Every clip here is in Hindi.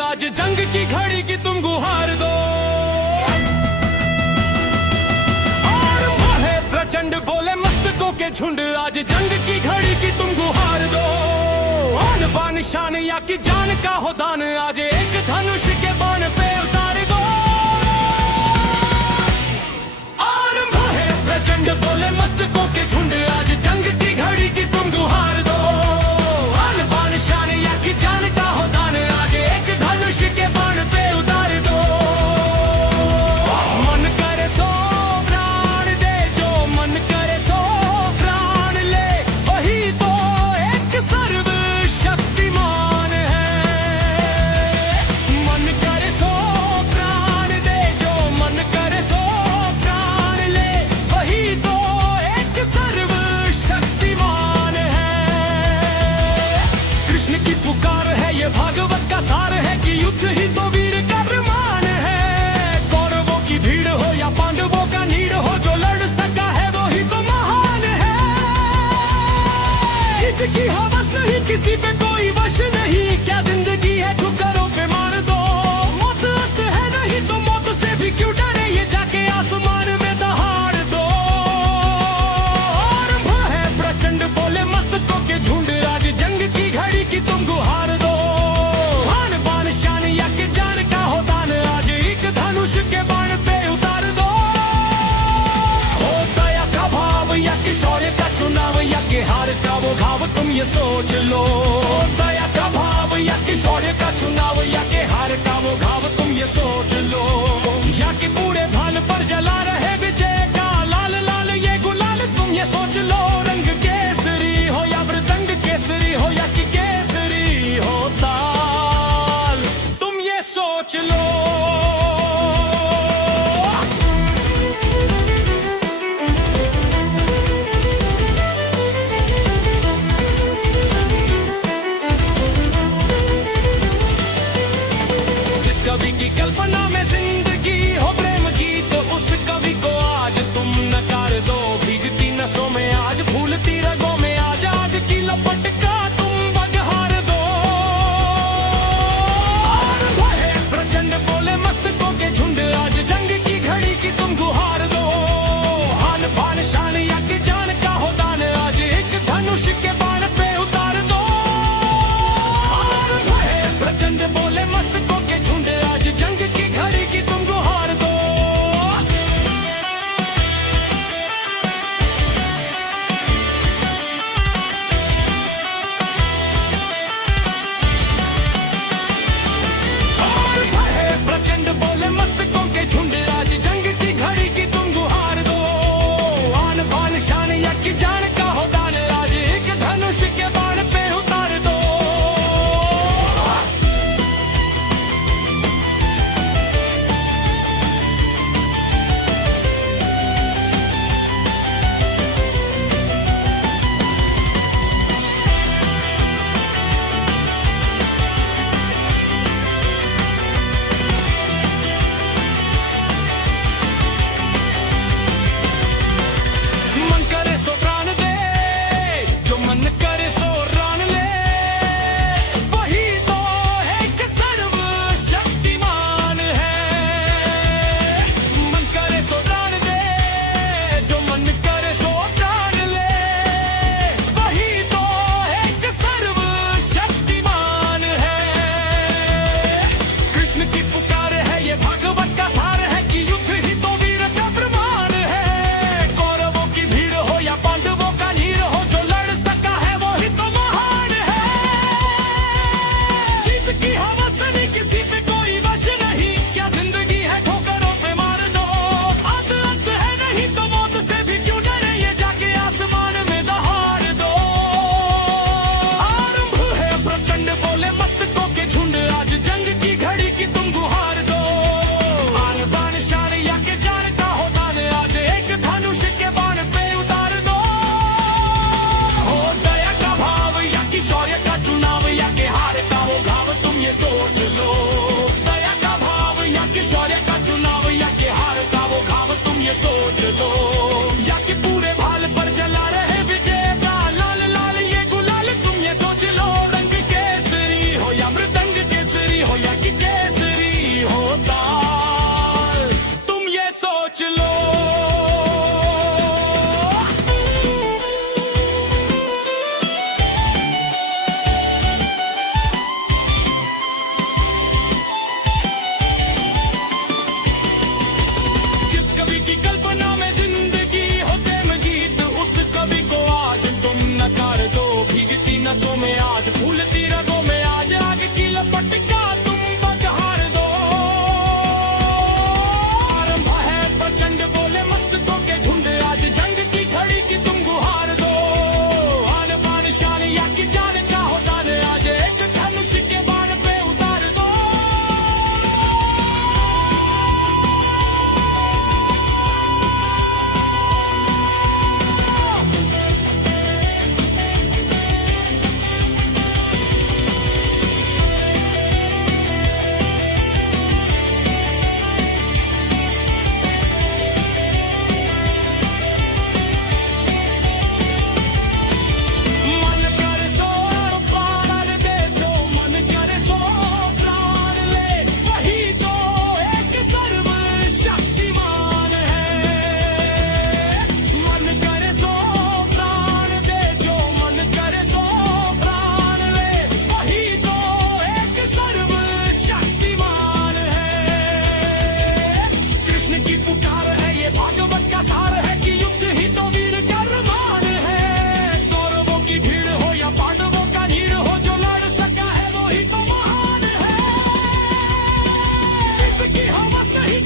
आज जंग की घड़ी की तुम गुहार दो। और है प्रचंड बोले मस्तकों के झुंड, आज जंग की घड़ी की तुम गुहार दो। आन बान शान या की जान का हो दान, आज एक धनुष के बाण पे उतार दो। आरंभ है प्रचंड बोले मस्तकों के झुंड, आज जंग की घड़ी की तुम गुहार दो। आन बान शान या की जान का हो दान, आज एक धनुष के बाण पे उतार दो। मन करे सो प्राण दे, जो मन करे सो प्राण ले, वही तो एक सर्वशक्तिमान है। मन करे सो प्राण दे, जो मन करे सो प्राण ले, वही तो एक सर्वशक्तिमान है। कृष्ण की पुकार है ये भागवत का सार है, कि युद्ध ही तो वीर का प्रमाण है। कौरवों की भीड़ हो या पांडवों का नीड़ हो, जो लड़ सका है वो ही तो महान है। जीत की हवस नहीं, किसी पे कोई वश नहीं, क्या जिंदगी है ठुकरों पे मार दो। मौत अंत है नहीं तो मौत से भी क्यों डरे, ये जाके आसमान में दहाड़ दो। आरंभ है प्रचंड बोले मस्तकों के झुंड, आज जंग की घड़ी की तुम गुहार दो। आन बान शान या के जान का हो दान, आज एक धनुष के बाण पे उतार दो। हो दया का भाव या कि शौर्य का चुनाव, या कि हार का वो घाव तुम ये सोच लो। हो दया का भाव या कि शौर्य का चुनाव, या कि हार का वो घाव तुम ये सोच लो। या कि पूरे भाल पर जला रहे विजय का लाल लाल ये गुलाल तुम ये सोच लो। रंग केसरी हो या मृदंग केसरी हो, या कि केसरी हो ताल, तुम ये सोच लो। जिस कवि की कल्पना में जिंदगी हो प्रेम गीत, उस कवि को आज तुम नकार दो। भीगती नसों में आज भूलती रगों में, आज आग की लपट का तुम बगहार दो। आरंभ है प्रचंड बोले मस्तकों के झुंड, आज जंग की घड़ी की तुम गुहार दो। आन बान शान या की जान का हो दान, आज एक धनुष के बाण पे उतार दो। आरंभ है प्रचंड बोले मस्तकों के झुंड, आज जंग की घड़ी की तुम गुहार दो। आरंभ है प्रचंड बोले मस्तकों के झुंड, आज जंग की घड़ी की तुम गुहार दो। आन बान शान या की जान का हो दान, आज एक धनुष के बाण पे उतार दो। मन करे सो प्राण दे, जो मन करे सो प्राण ले, वही तो एक सर्वशक्तिमान है। मन करे सो प्राण दे, जो मन करे सो प्राण ले, वही तो एक सर्वशक्तिमान है। कृष्ण की पुकार है ये भागवत का सार है, कि युद्ध ही तो वीर का प्रमाण है। कौरवों की भीड़ हो या पांडवों का नीर हो, जो लड़ सका है वो ही तो महान है। जीत की हवस नहीं, किसी पे कोई वश नहीं, क्या जिंदगी है ठोकरों पे मार दो। अंत है नहीं तो मौत से भी क्यों डरे, ये जाके आसमान में दहाड़ दो। आरंभ है प्रचंड बोले मस्तकों के झुंड, आज जंग की घड़ी की तुम गुहार दो। आन बान शान या के जान का हो दान, आज एक धनुष के बाण पे उतार दो। हो दया का भाव या कि शौर्य का चुनाव, या के हार का वो घाव तुम ये सोच लो। दया का भाव या कि शौर्य का चुनाव, या के हार का वो घाव तुम ये सोच लो। या कि पूरे भाल पर जला रहे विजय का लाल लाल ये गुलाल तुम ये सोच लो। रंग केसरी हो या मृदंग केसरी हो, या कि सांसों में आज फूलती रगों में आज आग की लपट का तुम बजहार दो। आरंभ है प्रचंड बोले मस्तकों के झुंड आज जंग की घड़ी की तुम गुहार दो। आन बान शान या की जान का हो दान आज एक धनुष के बाण पे उतार दो।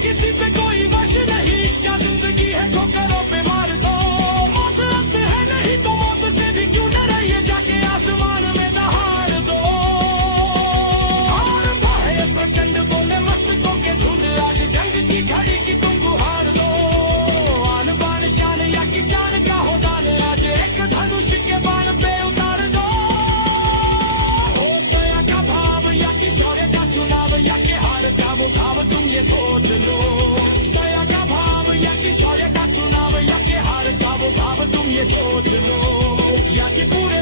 किसी पे कोई वश नहीं, क्या जिंदगी है ठोकरों पे मार दो। मौत रक्त है नहीं तो मौत से भी क्यों डराइए, जाके आसमान में दहाड़ दो। आरंभ है प्रचंड बोले मस्तकों के झुंड आज जंग की घड़ी की तुम गुहार दो। आन बान शान या की जान का हो दान आज एक धनुष के बाण पे उतार दो। हो दया का भाव या की शौर्य का चुनाव या के हार का वो भाव तुम ये सोच लो। दया का भाव या कि शौर्य का चुनाव या के हार का वो भाव तुम ये सोच लो। या कि पूरे